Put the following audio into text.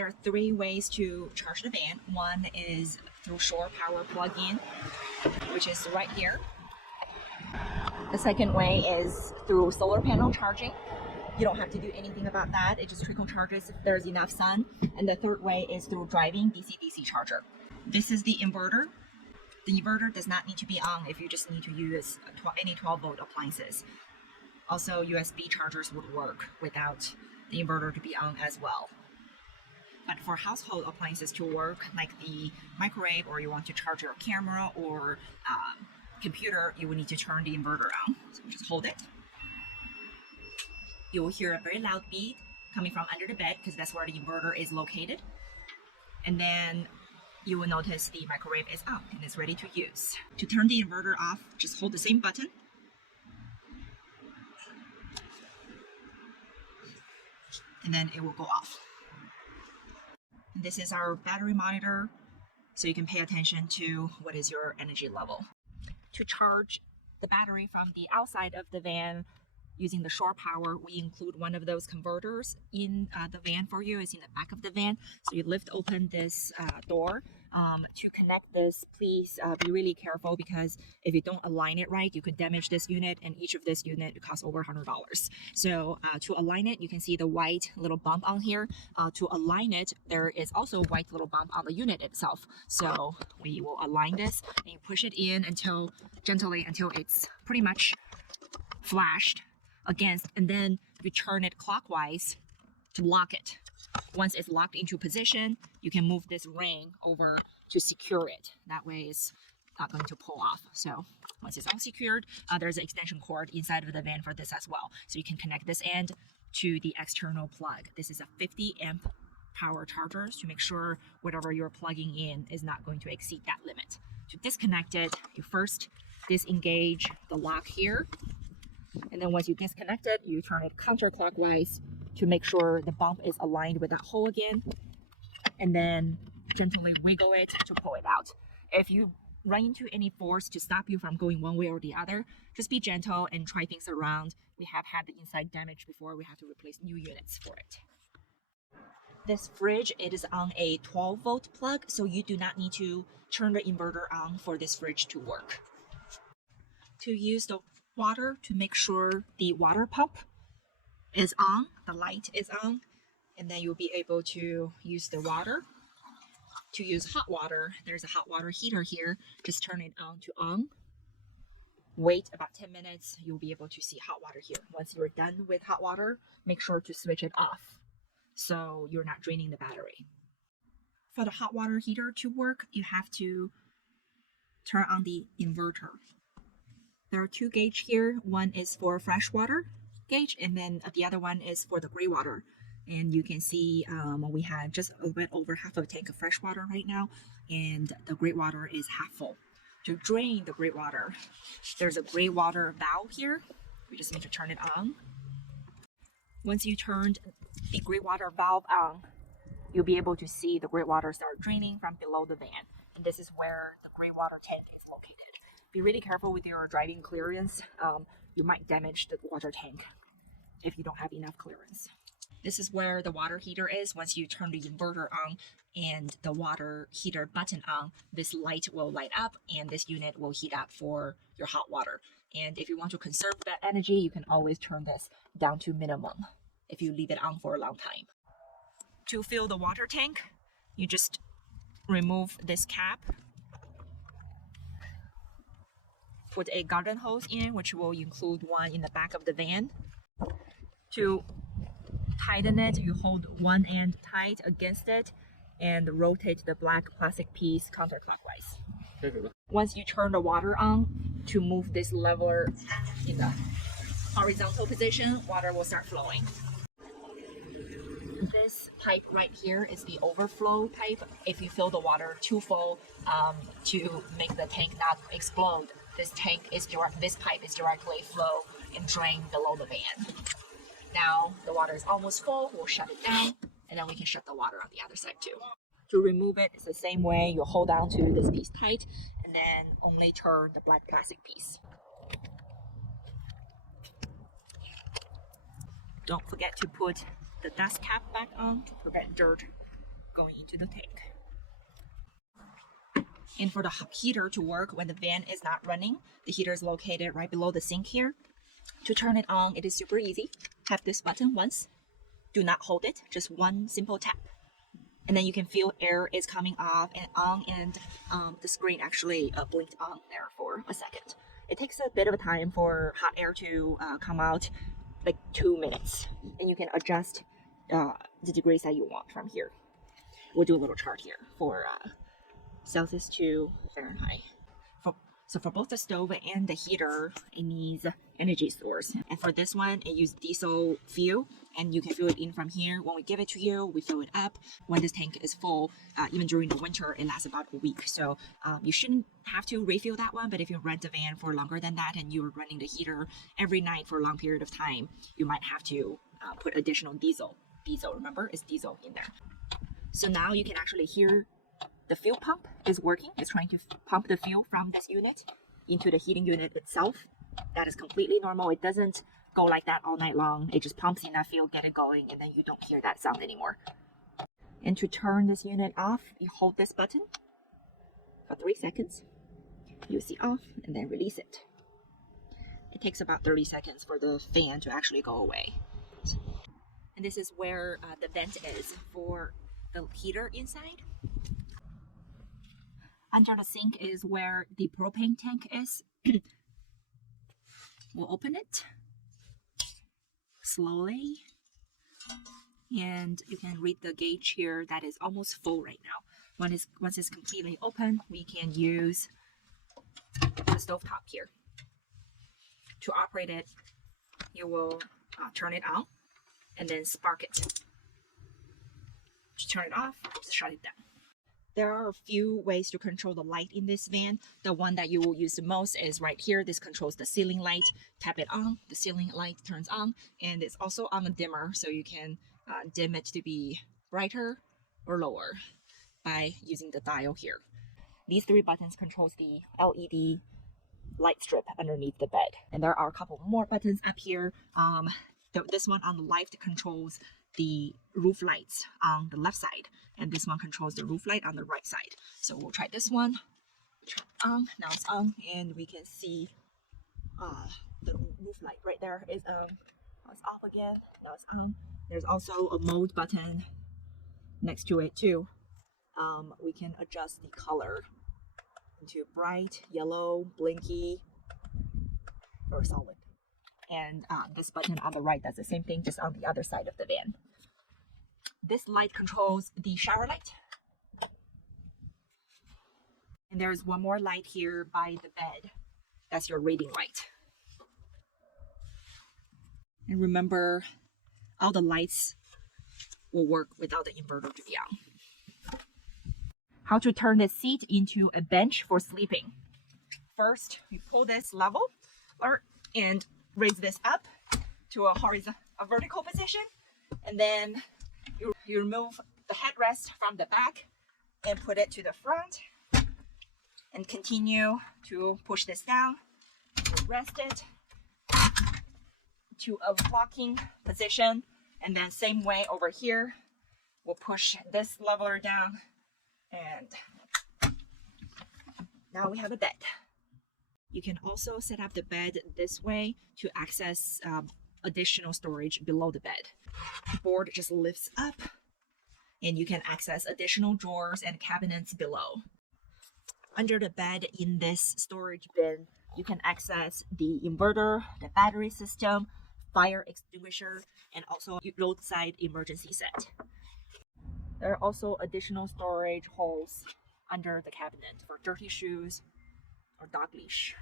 There are three ways to charge the van. One is through shore power plug-in, which is right here. The second way is through solar panel charging. You don't have to do anything about that. It just trickle charges if there's enough sun. And the third way is through driving DC-DC charger. This is the inverter. The inverter does not need to be on if you just need to use any 12-volt appliances. Also, USB chargers would work without the inverter to be on as well. But for household appliances to work, like the microwave, or you want to charge your camera or computer, you will need to turn the inverter on. So just hold it. You will hear a very loud beep coming from under the bed because that's where the inverter is located. And then you will notice the microwave is on and it's ready to use. To turn the inverter off, just hold the same button. And then it will go off. And this is our battery monitor, so you can pay attention to what is your energy level. To charge the battery from the outside of the van using the shore power, we include one of those converters in the van for you. It's in the back of the van. So you lift open this door. To connect this, please be really careful, because if you don't align it right, you could damage this unit, and each of this unit costs over $100. So to align it, you can see the white little bump on here. To align it, there is also a white little bump on the unit itself. So we will align this, and you push it in gently until it's pretty much flashed against, and then you turn it clockwise to lock it. Once it's locked into position, you can move this ring over to secure it. That way it's not going to pull off. So once it's all secured, there's an extension cord inside of the van for this as well. So you can connect this end to the external plug. This is a 50 amp power charger to make sure whatever you're plugging in is not going to exceed that limit. To disconnect it, you first disengage the lock here. And then once you disconnect it, you turn it counterclockwise to make sure the bump is aligned with that hole again. And then gently wiggle it to pull it out. If you run into any force to stop you from going one way or the other, just be gentle and try things around. We have had the inside damage before. We have to replace new units for it. This fridge, it is on a 12-volt plug, so you do not need to turn the inverter on for this fridge to work. To use the water, to make sure the water pump is on, the light is on, and then you'll be able to use the water. To use hot water, there's a hot water heater here. Just turn it on to on. Wait about 10 minutes, you'll be able to see hot water here. Once you're done with hot water, make sure to switch it off so you're not draining the battery. For the hot water heater to work, you have to turn on the inverter. There are two gauges here. One is for fresh water gauge, and then the other one is for the gray water. And you can see we have just a bit over half of a tank of fresh water right now, and the gray water is half full. To drain the gray water, there's a gray water valve here. We just need to turn it on. Once you turned the gray water valve on, you'll be able to see the gray water start draining from below the van. And this is where the gray water tank is located. Be really careful with your driving clearance. You might damage the water tank if you don't have enough clearance. This is where the water heater is. Once you turn the inverter on and the water heater button on, this light will light up and this unit will heat up for your hot water. And if you want to conserve that energy, you can always turn this down to minimum if you leave it on for a long time. To fill the water tank, you just remove this cap, put a garden hose in, which will include one in the back of the van. To tighten it, you hold one end tight against it and rotate the black plastic piece counterclockwise. Once you turn the water on, to move this lever in the horizontal position, water will start flowing. This pipe right here is the overflow pipe. If you fill the water too full to make the tank not explode, this pipe is directly flow and drain below the van. Now the water is almost full, we'll shut it down, and then we can shut the water on the other side too. To remove it, it's the same way. You hold on to this piece tight and then only turn the black plastic piece. Don't forget to put the dust cap back on to prevent dirt going into the tank. And for the heater to work when the van is not running, the heater is located right below the sink here. To turn it on, it is super easy. Tap this button once. Do not hold it, just one simple tap. And then you can feel air is coming off and on, and the screen actually blinked on there for a second. It takes a bit of a time for hot air to come out, like 2 minutes. And you can adjust the degrees that you want from here. We'll do a little chart here for Celsius to Fahrenheit. So for both the stove and the heater, it needs energy source. And for this one, it uses diesel fuel, and you can fill it in from here. When we give it to you, we fill it up. When this tank is full, even during the winter, it lasts about a week. So you shouldn't have to refill that one, but if you rent a van for longer than that and you're running the heater every night for a long period of time, you might have to put additional diesel. Diesel, remember, it's diesel in there. So now you can actually hear the fuel pump is working. It's trying to pump the fuel from this unit into the heating unit itself. That is completely normal. It doesn't go like that all night long. It just pumps in that fuel, get it going, and then you don't hear that sound anymore. And to turn this unit off, you hold this button for 3 seconds. You see off and then release it. It takes about 30 seconds for the fan to actually go away. And this is where the vent is for the heater inside. Under the sink is where the propane tank is. We'll open it slowly, and you can read the gauge here that is almost full right now. Once it's completely open, we can use the stovetop here. To operate it, you will turn it on and then spark it. To turn it off, just shut it down. There are a few ways to control the light in this van. The one that you will use the most is right here. This controls the ceiling light. Tap it on, the ceiling light turns on, and it's also on a dimmer, so you can dim it to be brighter or lower by using the dial here. These 3 buttons controls the LED light strip underneath the bed. And there are a couple more buttons up here. This one on the left controls the roof lights on the left side, and this one controls the roof light on the right side. So we'll try this one. Turn it on. Now it's on, and we can see the roof light right there is now it's off again. Now it's on. There's also a mode button next to it too. We can adjust the color into bright, yellow, blinky, or solid. And this button on the right does the same thing, just on the other side of the van. This light controls the shower light. And there's one more light here by the bed. That's your reading light. And remember, all the lights will work without the inverter to be on. How to turn the seat into a bench for sleeping. First, you pull this level and raise this up to a vertical position, and then you remove the headrest from the back and put it to the front, and continue to push this down, rest it to a locking position, and then same way over here, we'll push this leveler down, and now we have a bed. You can also set up the bed this way to access additional storage below the bed. The board just lifts up, and you can access additional drawers and cabinets below. Under the bed in this storage bin, you can access the inverter, the battery system, fire extinguisher, and also roadside emergency set. There are also additional storage holes under the cabinet for dirty shoes or dog leash.